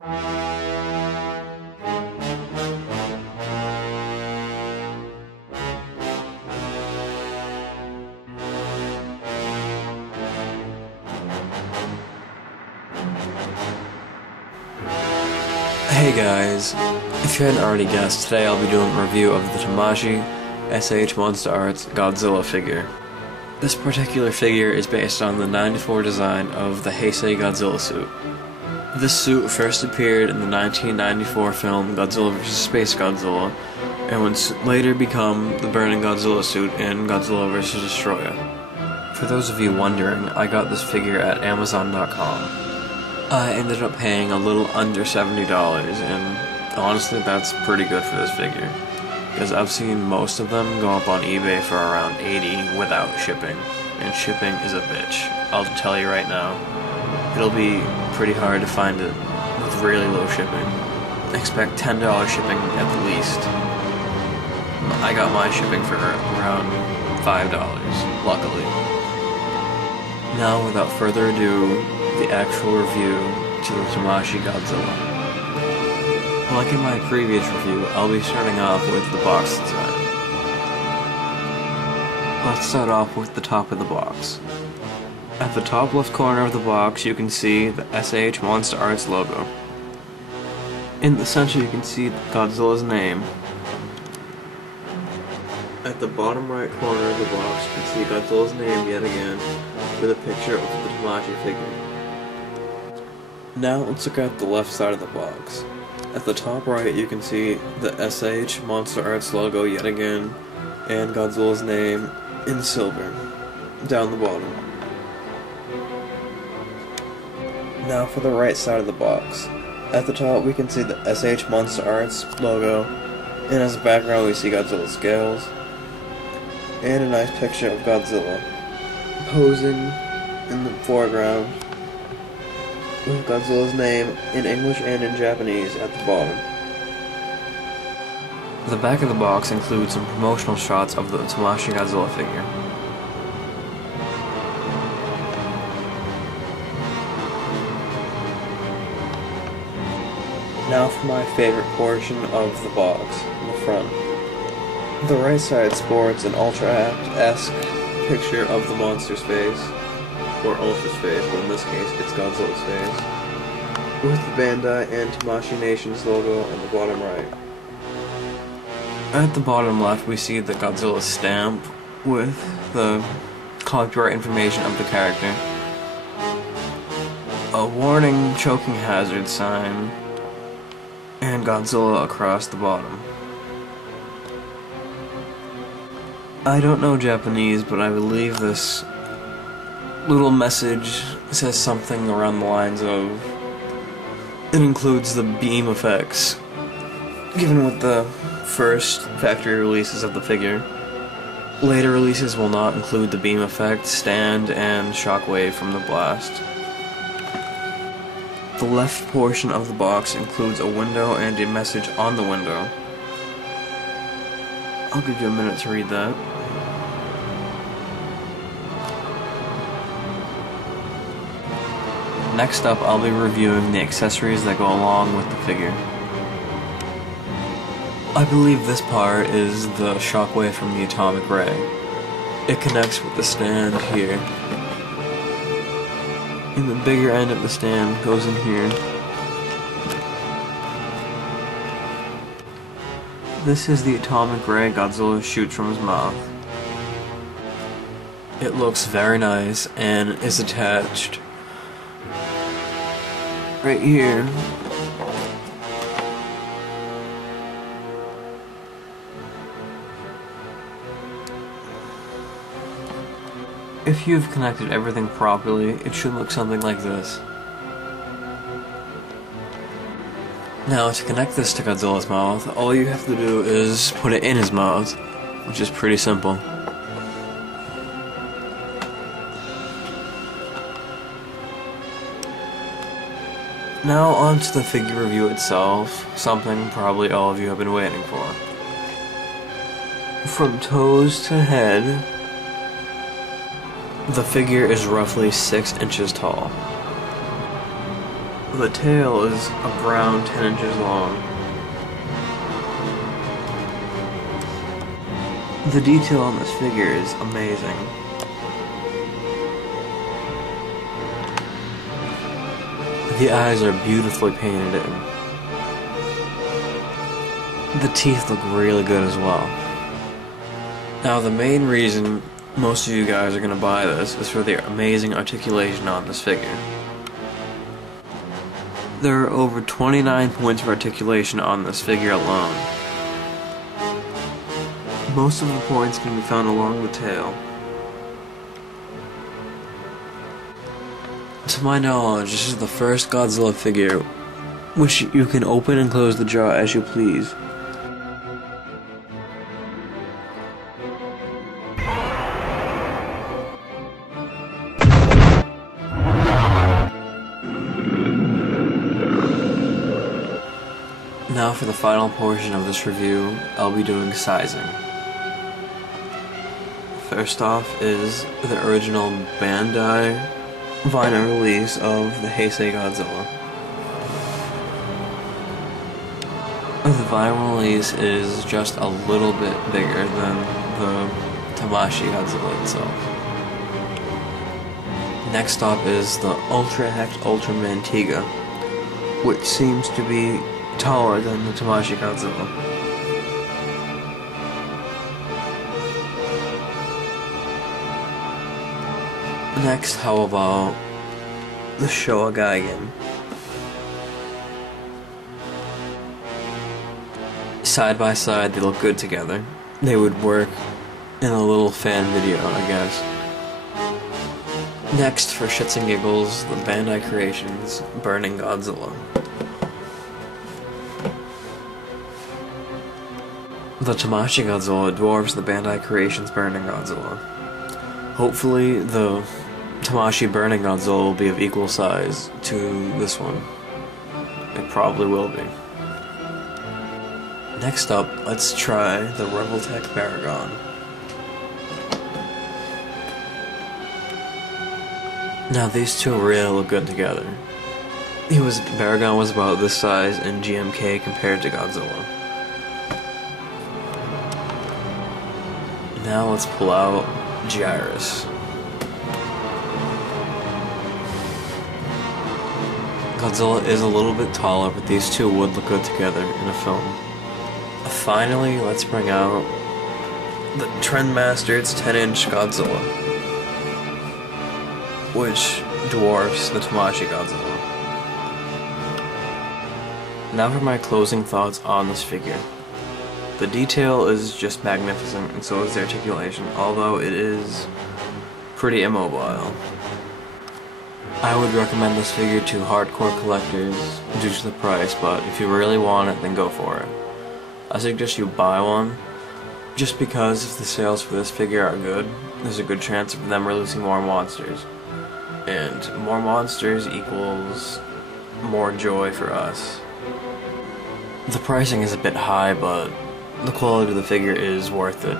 Hey guys, if you hadn't already guessed, today I'll be doing a review of the Tamashii SH MonsterArts Godzilla figure. This particular figure is based on the '94 design of the Heisei Godzilla suit. This suit first appeared in the 1994 film Godzilla vs. Space Godzilla, and would later become the Burning Godzilla suit in Godzilla vs. Destroya. For those of you wondering, I got this figure at Amazon.com. I ended up paying a little under $70, and honestly that's pretty good for this figure, because I've seen most of them go up on eBay for around $80 without shipping, and shipping is a bitch. I'll tell you right now, it'll be pretty hard to find it with really low shipping. Expect $10 shipping at the least. I got my shipping for around $5, luckily. Now, without further ado, the actual review to the Tamashii Godzilla. Like in my previous review, I'll be starting off with the box design. Let's start off with the top of the box. At the top left corner of the box, you can see the SH MonsterArts logo. In the center, you can see Godzilla's name. At the bottom right corner of the box, you can see Godzilla's name yet again, with a picture of the Tamashii figure. Now let's look at the left side of the box. At the top right you can see the SH MonsterArts logo yet again, and Godzilla's name in silver, down the bottom. Now for the right side of the box. At the top we can see the SH MonsterArts logo, and as a background we see Godzilla's scales, and a nice picture of Godzilla, posing in the foreground, with Godzilla's name in English and in Japanese at the bottom. The back of the box includes some promotional shots of the Tamashii Godzilla figure. Now for my favorite portion of the box, the front. The right side sports an Ultra Act-esque picture of the monster's face, or Ultra's face, but in this case it's Godzilla's face, with the Bandai and Tamashii Nation's logo on the bottom right. At the bottom left we see the Godzilla stamp with the copyright information of the character, a warning choking hazard sign, and Godzilla across the bottom. I don't know Japanese, but I believe this little message says something around the lines of, it includes the beam effects given with the first factory releases of the figure. Later releases will not include the beam effect, stand, and shockwave from the blast. The left portion of the box includes a window and a message on the window. I'll give you a minute to read that. Next up, I'll be reviewing the accessories that go along with the figure. I believe this part is the shockwave from the atomic ray. It connects with the stand here. And the bigger end of the stand goes in here. This is the atomic ray Godzilla shoots from his mouth. It looks very nice and is attached right here. If you've connected everything properly, it should look something like this. Now, to connect this to Godzilla's mouth, all you have to do is put it in his mouth, which is pretty simple. Now on to the figure review itself, something probably all of you have been waiting for. From toes to head, the figure is roughly 6 inches tall. The tail is around 10 inches long. The detail on this figure is amazing. The eyes are beautifully painted in. The teeth look really good as well. Now the main reason most of you guys are going to buy this is for the amazing articulation on this figure. There are over 29 points of articulation on this figure alone. Most of the points can be found along the tail. To my knowledge, this is the first Godzilla figure which you can open and close the jaw as you please. Now for the final portion of this review, I'll be doing sizing. First off is the original Bandai vinyl release of the Heisei Godzilla. The vinyl release is just a little bit bigger than the Tamashii Godzilla itself. Next up is the Ultra Hecht Ultra Mantiga, which seems to be taller than the Tamashii Godzilla. Next, how about the Showa Gaigan? Side by side, they look good together. They would work in a little fan video, I guess. Next, for shits and giggles, the Bandai Creations Burning Godzilla. The Tamashii Godzilla dwarfs the Bandai Creations Burning Godzilla. Hopefully, the Tamashii Burning Godzilla will be of equal size to this one. It probably will be. Next up, let's try the Revoltech Baragon. Now these two really look good together. Baragon was about this size in GMK compared to Godzilla. Now let's pull out Gyrus. Godzilla is a little bit taller, but these two would look good together in a film. Finally, let's bring out the Trendmaster's 10-inch Godzilla, which dwarfs the Tamashii Godzilla. Now for my closing thoughts on this figure. The detail is just magnificent, and so is the articulation, although it is pretty immobile. I would recommend this figure to hardcore collectors due to the price, but if you really want it, then go for it. I suggest you buy one, just because if the sales for this figure are good, there's a good chance of them releasing more monsters. And more monsters equals more joy for us. The pricing is a bit high, but the quality of the figure is worth it.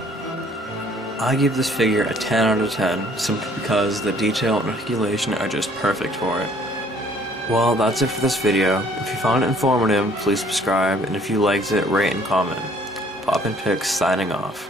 I give this figure a 10 out of 10, simply because the detail and articulation are just perfect for it. Well, that's it for this video. If you found it informative, please subscribe, and if you liked it, rate and comment. Poppin' Pics signing off.